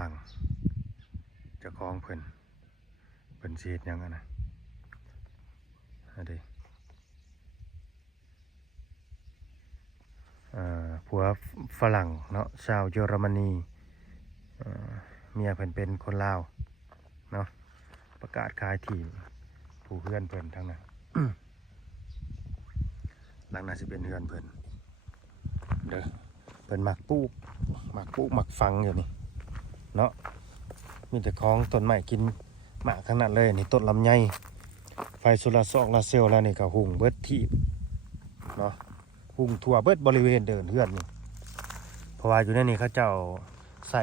รั่งเจ้าของเพิ่นสิเฮ็ดหยังอะนะดิผัวฝรั่งเนาะชาวเยอรมนีเมียเพิ่นเป็นคนลาวเนาะประกาศขายที่ผู้เพื่อนเพิ่นทั้งนั้น หลังน่าสิเป็นเพื่อนเพิ่นเด้อเพิ่นมักปลูกมักฝังอยู่นี่เนาะมีแต่ของต้นไม้กินหมากทั้งนั้นเลยนี่ต้นลำไยไฟโซลาร์เซลล์แล้วนี่ก็หุงเบิดที่เนาะหุงทั่วเบิดบริเวณเดินเฮือนนี่เพราะว่าอยู่ในนี้เขาเจ้าใส่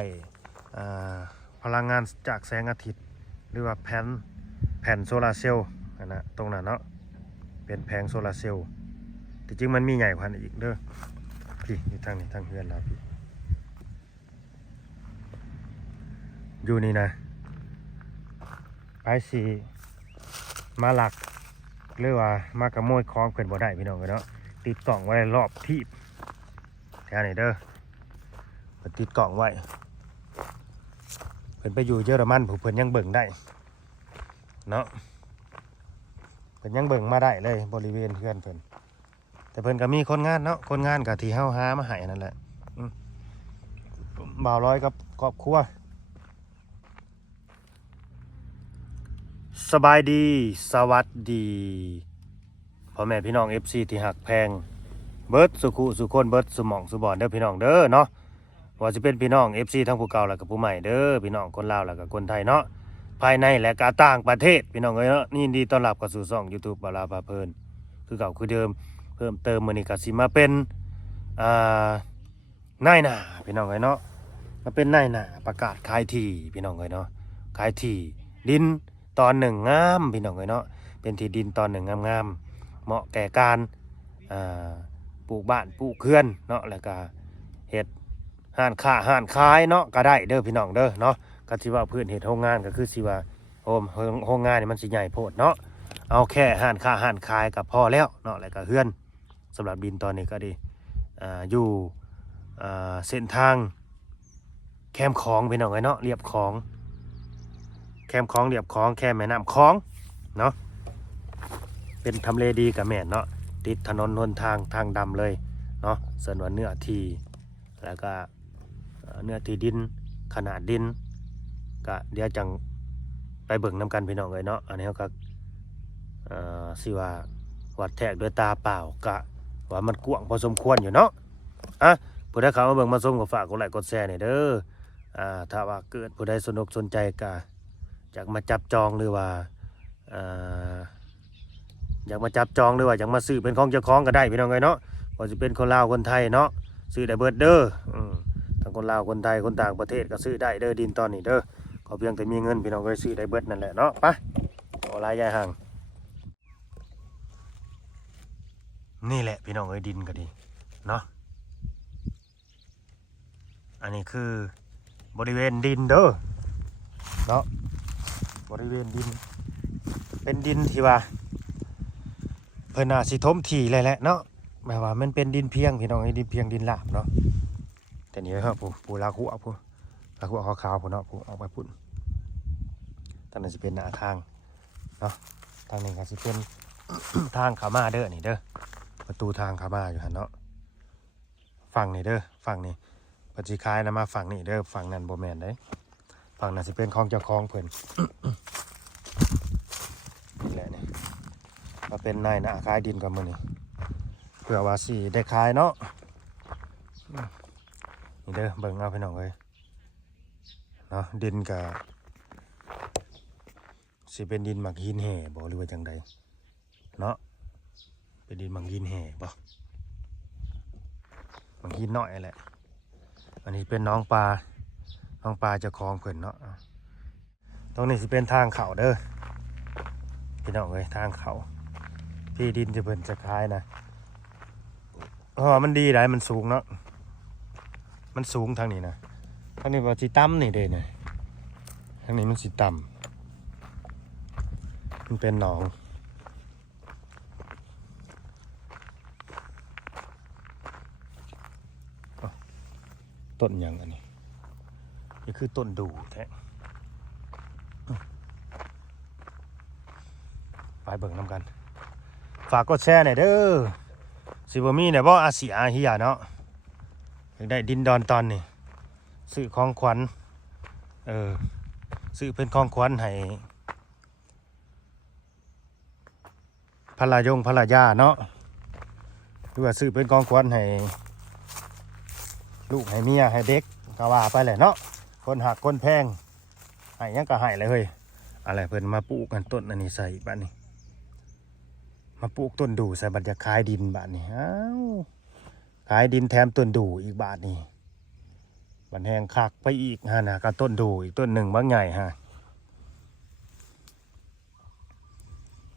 พลังงานจากแสงอาทิตย์หรือว่าแผ่นโซลาร์เซลล์นะตรงนั้นเนาะเป็นแผงโซลาร์เซลล์แต่จริงมันมีใหญ่กว่านั้นอีกเด้อพี่อยู่ทางนี้ทางเฮือนเราพี่อยู่นี่นะไปสิมาหลักหรือว่ามาขโมยของเพิ่นบ่ได้พี่น้องเนาะติดกล่องไว้รอบที่แถวนี้เด้อเพิ่นติดกล่องไว้เพิ่นไปอยู่เยอรมันผู้เพิ่นยังเบิ่งได้เนาะเพิ่นยังเบิ่งมาได้เลยบริเวณเฮือนเพิ่นแต่เพิ่นก็มีคนงานเนาะคนงานก็ที่เฮาหามาให้นั่นแหละบ่าวร้อยกับครอบครัวสบายดีสวัสดีพ่อแม่พี่น้อง FC ที่หักแพงเบิร์ดสุขุสุคนเบิร์ดสุหม่องสุบอนเด้อพี่น้องเด้อเนาะว่าจะเป็นพี่น้อง FC ทั้งผู้เก่าแล้วก็ผู้ใหม่เด้อพี่น้องคนลาวแล้วก็คนไทยเนาะภายในและก็ต่างประเทศพี่น้องเอ้ยเนาะนี่ดีต้อนรับเข้าสู่ช่อง YouTube บาลาพาเพลินคือเก่าคือเดิมเพิ่มเติมมื้อนี้ก็สิมาเป็นนายหน้าพี่น้องเอ้ยเนาะมาเป็นนายหน้าประกาศขายที่พี่น้องเอ้ยเนาะขายที่ดินตอนหนึ่งงามพี่น้องเอ้ยเนาะเป็นที่ดินตอนหนึ่งงามๆเหมาะแก่การปลูกบ้านปลูกเรือนเนาะแล้วก็เฮ็ดห้านค้าห้านขายเนาะก็ได้เด้อพี่น้องเด้อเนาะก็สิว่าพื้นเฮ็ดโรงงานก็คือสิว่าโรงงานนี่มันสิใหญ่โพดเนาะเอาแค่ห้านค้าห้านขายก็พอแล้วเนาะแล้วก็เรือนสำหรับดินตอนนี้ก็ดีอยู่เส้นทางแคมคลองพี่น้องเอ้ยเนาะเรียบคลองแคมคลองเรียบคลองแคมแม่น้ำคลองเนาะเป็นทำเลดีกับแม่นเนาะติดถนนหนทางดำเลยเนาะส่วนว่าเนื้อที่แล้วก็เนื้อที่ดินขนาดดินก็เดี๋ยวจังไปเบิ่งนำกันพี่น้องเลยเนาะอันนี้ก็สิว่าวัดแทกด้วยตาเปล่าก็ว่ามันกว้างพอสมควรอยู่เนาะผู้ใดเข้ามาเบิ่งมาชมก็ฝากกดไลค์กดแชร์หน่อยเด้อถ้าว่าเกิดผู้ใดสนใจก็อยากมาจับจองหรือว่าอยากมาจับจองหรือว่าอยากมาซื้อเป็นของเจ้าของก็ได้พี่น้องเลยเนาะว่าจะเป็นคนลาวคนไทยเนาะซื้อได้เบิดเด้อทั้งคนลาวคนไทยคนต่างประเทศก็ซื้อได้เด้อดินตอนนี้เด้อขอเพียงแต่มีเงินพี่น้องก็ซื้อได้เบิดนั่นแหละเนาะไปเอาลายยายห่างนี่แหละพี่น้องเอ้ยดินก็ดีเนาะอันนี้คือบริเวณดินเด้อเนาะบริเวณดินเป็นดินที่ว่าเพิ่นน่าสิถมที่เลยแหละเนาะหมายว่ามันเป็นดินเพียงพี่น้องไอ้ดินเพียงดินลาบเนาะแต่นี่ครับผู้ลาหัวขาวๆผู้เนาะผู้ออกไปพุ่นตอนนั้นสิเป็นหน้าทางเนาะทางนี้ก็สิเป็น ทางขามาเด้อนี่เด้อประตูทางขามาอยู่หั่นเนาะฝั่งนี่เด้อฝั่งนี้ปฏิคายนะมาฝั่งนี้เด้อฝั่งนั้นบ่แม่นเด้ฝั่งนั้นสิเป็นของเจ้าของเพิ่น นี่แหละนี่มาเป็นนายหน้าขายดินกับมื้อนี้เพื่อว่าสิได้ขายเนาะนี่เด้อเบิ่งเอาพี่น้องเอ้ยเนาะดินก็สิเป็นดินหมักหินแห่บ่หรือว่าจังใดเนาะเป็นดินหมักหินแห่บ่หมักหินน้อยแหละอันนี้เป็นน้องปลาเจ้าของเพิ่นเนาะตรงนี้สิเป็นทางเขาเด้อพี่น้องเอ้ยทางเขาที่ดินจะเพิ่นจะขายนะเพราะว่ามันดีหลายมันสูงเนาะมันสูงทางนี้นะทางนี้ว่าสิต่ำนี่เด้เนี่ยทางนี้มันสิต่ำมันเป็นหนองต้นหยังอันนี้ นี่คือต้นดูแท้ไปเบิ่งน้ำกันฝากกดแชร์หน่อยเด้อสิบ่มีเนี่ยบ่อาเซียเฮียเนาะอยากได้ดินดอนตอนนี่ซื้อของขวัญซื้อเป็นของขวัญให้ภรรยาเนาะหรือว่าซื้อเป็นของขวัญให้ลูกให้เมียให้เด็กก็ว่าไปแหละเนาะคนหักคนแพงให้ยังก็ให้เลยเฮ้ยอะไรเพิ่นมาปลูกกันต้นอันนี้ใส่บ้านนี้มาปลูกต้นดูใส่บัดจะขายดินบ้านนี้อ้าวขายดินแถมต้นดูอีกบาทนี่บันแหงคักไปอีกฮะนะก็ต้นดูอีกต้นหนึ่งบางใหญ่ฮะ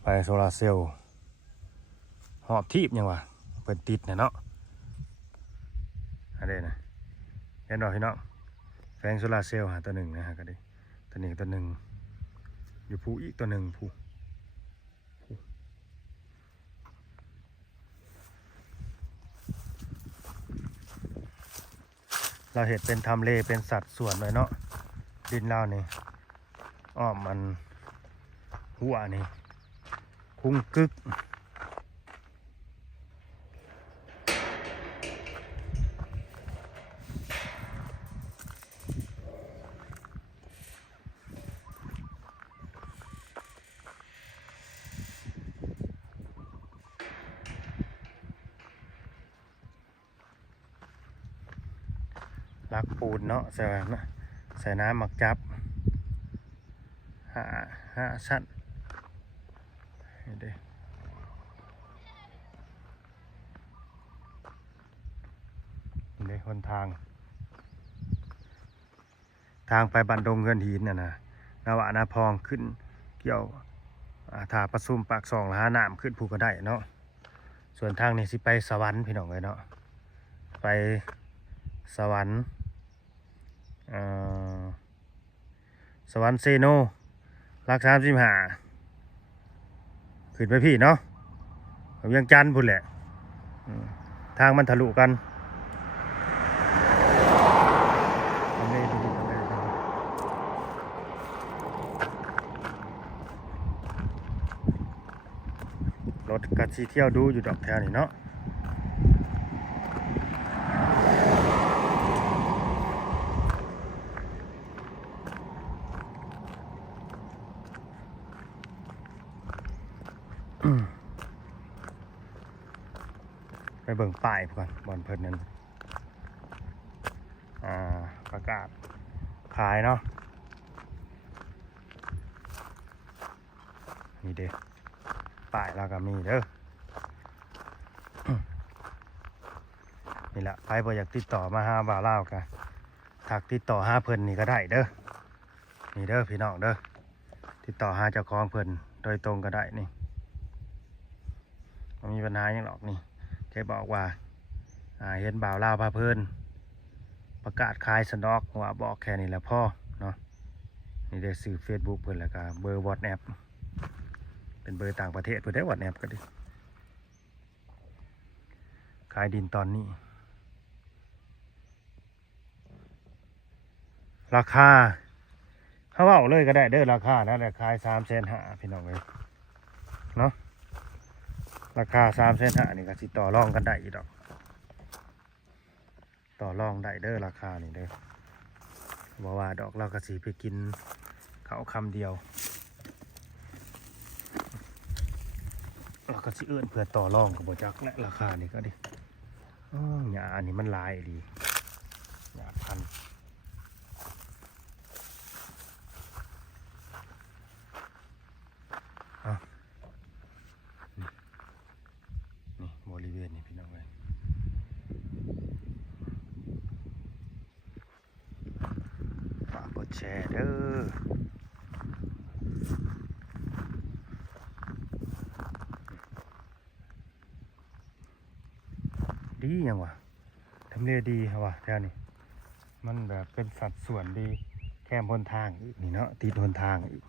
ไปโซลาเซลล์หอบทีบยังวะเปิดติดเนาะอะไรนะเห็นหน่อยพี่น้องแสงโซลาเซลล์หาตัวหนึ่งนะฮะก็ได้ตัวหนึ่งอยู่ผู้อีกตัวหนึ่งผู้เราเห็นเป็นทำเลเป็นสัดส่วนเลยเนาะดินเรานี่อ้อมมันหัวนี่คุ้งกึกลักปูนเนาะใส่น้ำหมักจับห้าชั้นเด้หนทางไปบันดงเงินหินน่ะนะนาวะนาพองขึ้นเกี่ยวถาประซุมปากซองหาน้ำขึ้นภูก็ได้เนาะส่วนทางนี้สิไปสวรรค์พี่น้องเลยเนาะไปสวรรค์สวรรค์เซโนรัก35ขึ้นไปพี่เนาะเวียงจันทน์พุ่นแหละทางมันทะลุกันรถกัดสีเที่ยวดูอยู่ดอกแถวนี่เนาะไปเบิ่งป้ายก่อนบอลเพิ่นนั้นประกาศขายเนาะนี่เด้ป้ายแล้วก็มีเด้อนี่แหละใครบ่อยากติดต่อมาหาบ่าวเล่ากันถักติดต่อหาเพิ่นนี่ก็ได้เด้อนี่เด้อพี่น้องเด้อติดต่อหาเจ้าของเพิ่นโดยตรงก็ได้นี่ไม่มีปัญหาอย่างหรอกนี่แค่บอกว่าเห็นบ่าวเล่าพาเพิ่นประกาศขายสนอกว่าบอกแค่นี้แหละพ่อเนาะนี่ได้ซื้อ Facebook เพิ่นแล้วก็เบอร์ WhatsApp เป็นเบอร์ต่างประเทศเพิ่นได้ WhatsApp ก็ดิขายดินตอนนี้ราคาเขาเอาเลยก็ได้เด้อราคานะแต่ขาย350,000พี่น้องเลยเนาะราคา350,000นี่ก็สิต่อรองกันได้อีกดอกต่อรองได้เด้อราคานี่เด้อบอกว่าดอกเราก็สิไปกินเขาคำเดียวเราก็สิเอื้อนเพื่อต่อรองกับบ่จักและราคานี่ก็ดิหญ้าอันนี้มันลายดีหญ้าพันธุ์นี่บริเวณนี้พี่น้องเลยฝากกดแชร์เด้อดียังวะทำเลดีครับวะแถวนี้มันแบบเป็นสัดส่วนดีแคมหนทางอีกนี่เนาะติดหนทางอีก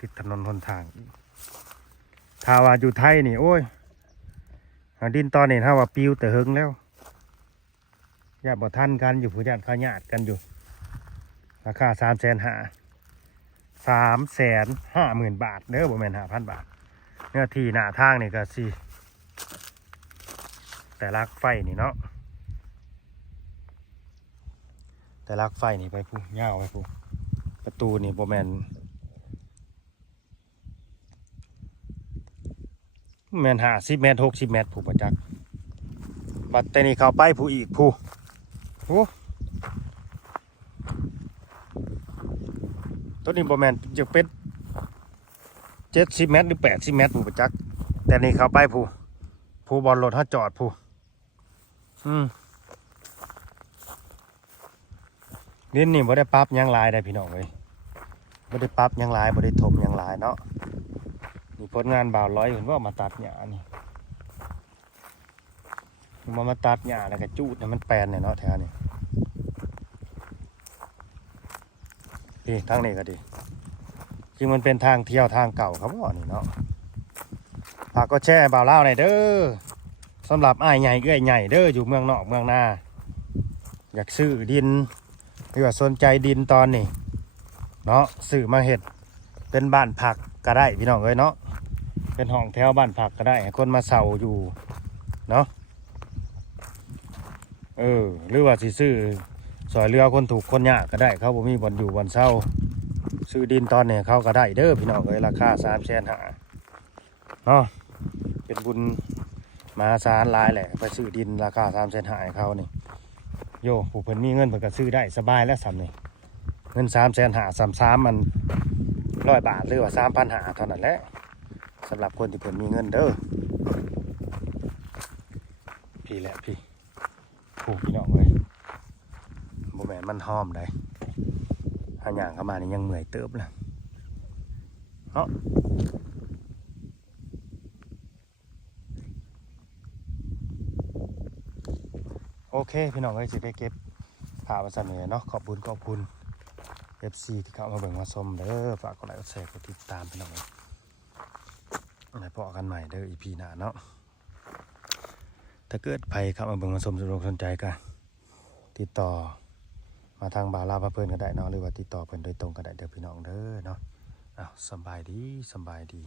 ติดถนนหนทางอีกถ้าว่าอยู่ไทยนี่โอ้ยดินตอนนี้ถ้าว่าปิวแต่เฮิงแล้ว ญาติบ่ทันกันอยู่ผู้ญาติเขาญาติกันอยู่ราคา350,000 บาทเด้อบ่แม่น5,000 บาทเนื้อที่หน้าทางนี่ก็สิแต่ลักไฟนี่เนาะแต่ลักไฟนี่ไปผู้ยาวไปผู้ประตูนี่บ่แม่น50 เมตร60 เมตรผู้ประจักษ์บัดแต่นี่เข้าไปผู้อีกผู้ตัวนี้บ่แม่นจะเป็น70 เมตรหรือ80 เมตรผู้ประจักษ์แต่นี่เข้าไปผู้บอลรถเขาจอดผู้ดินนี่บ่ได้ปรับหยังหลายได้พี่น้องเอ้ยบ่ได้ปรับหยังหลายบ่ได้ถมหยังหลายเนาะนี่ผลงานบ่าวร้อยเห็นว่ามาตัดหญ้านี่มาตัดหญ้าแล้วก็จูดให้มันแปลนเนี่ยเนาะแถวนี้พี่ทางนี้ก็ดีจริงมันเป็นทางเที่ยวทางเก่าครับว่านี่เนาะฝากก็แช่บ่าวเล่าหน่อยเด้อสำหรับอ้ายใหญ่เอ้ยใหญ่เด้ออยู่เมืองนอกเมืองนาอยากซื้อดินหรือว่าสนใจดินตอนนี้เนาะซื้อมาเห็ดเป็นบ้านผักก็ได้พี่น้องเอ้ยเนาะเป็นห้องแถวบ้านผักก็ได้ให้คนมาเช่าอยู่เนาะหรือว่าสิซื้อสอยเรือคนถูกคนยากก็ได้เขาบ่มีบ่อนอยู่บ่อนเช่าซื้อดินตอนนี้เขาก็ได้เด้อพี่น้องเอ้ยราคา350,000เนาะเป็นบุญมหาศาลหลายแหละไปซื้อดินราคา350,000ให้เขานี่โยผู้เพิ่นมีเงินเพิ่นก็ซื้อได้สบายแล้วซ้ำนี่เงิน350,000มัน100 บาทหรือว่า3,500เท่านั้นแหละสำหรับคนที่เพิ่นมีเงินเด้อพี่แหละพี่พี่น้องเอ้ยบ่แม่นมันหอมได้หาย่างเข้ามานี่ยังเมื่อยเติบเลยเนาะโอเคพี่น้องเอ้ยสิไปเก็บผ้ามาสั่นเลยเนาะขอบคุณ FC ที่เข้ามาเบิ่งมาชมเด้อฝากกดไลค์กดแชร์กดติดตามพี่น้องแล้วพบกันใหม่เด้อ EP หน้าเนาะถ้าเกิดใครเข้ามาเบิ่งมาชมสนใจกันติดต่อมาทางบ่าวลาวเพิ่นก็ได้เนาะหรือว่าติดต่อเพิ่นโดยตรงก็ได้เด้อพี่น้องเด้อเนาะสบายดี